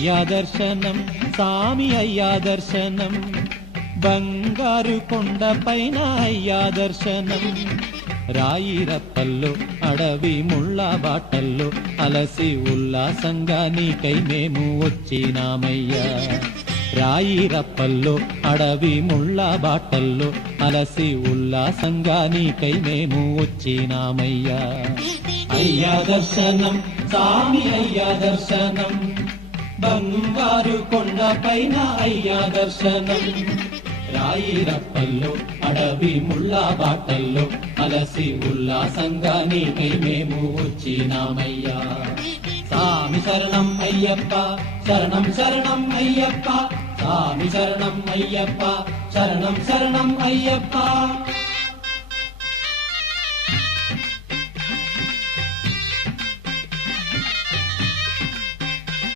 అయ్యా దర్శనం సామి అయ్యా దర్శనం బంగారు కొండ పైన అయ్యా దర్శనం రాయిరప్పల్లో అడవి ముళ్ళ బాటల్లో అలసి ఉల్లాసంగా నీకై మేము వచ్చినామయ్యా రాయిరప్పల్లో అడవి ముళ్ళ బాటల్లో అలసి ఉల్లాసంగా నీకై మేము వచ్చినామయ్యా అయ్యా దర్శనం సామి అయ్యా దర్శనం బంగారు కొండ పైన అయ్యా దర్శనం రాయిరప్పల్లో అడవి ముళ్ళ బాటల్లో అలసి ఉల్లాసంగా నీకై మేము వచ్చినామయ్యా సామి శరణం అయ్యప్ప శరణం శరణం అయ్యప్ప సామి శరణం అయ్యప్ప శరణం శరణం అయ్యప్ప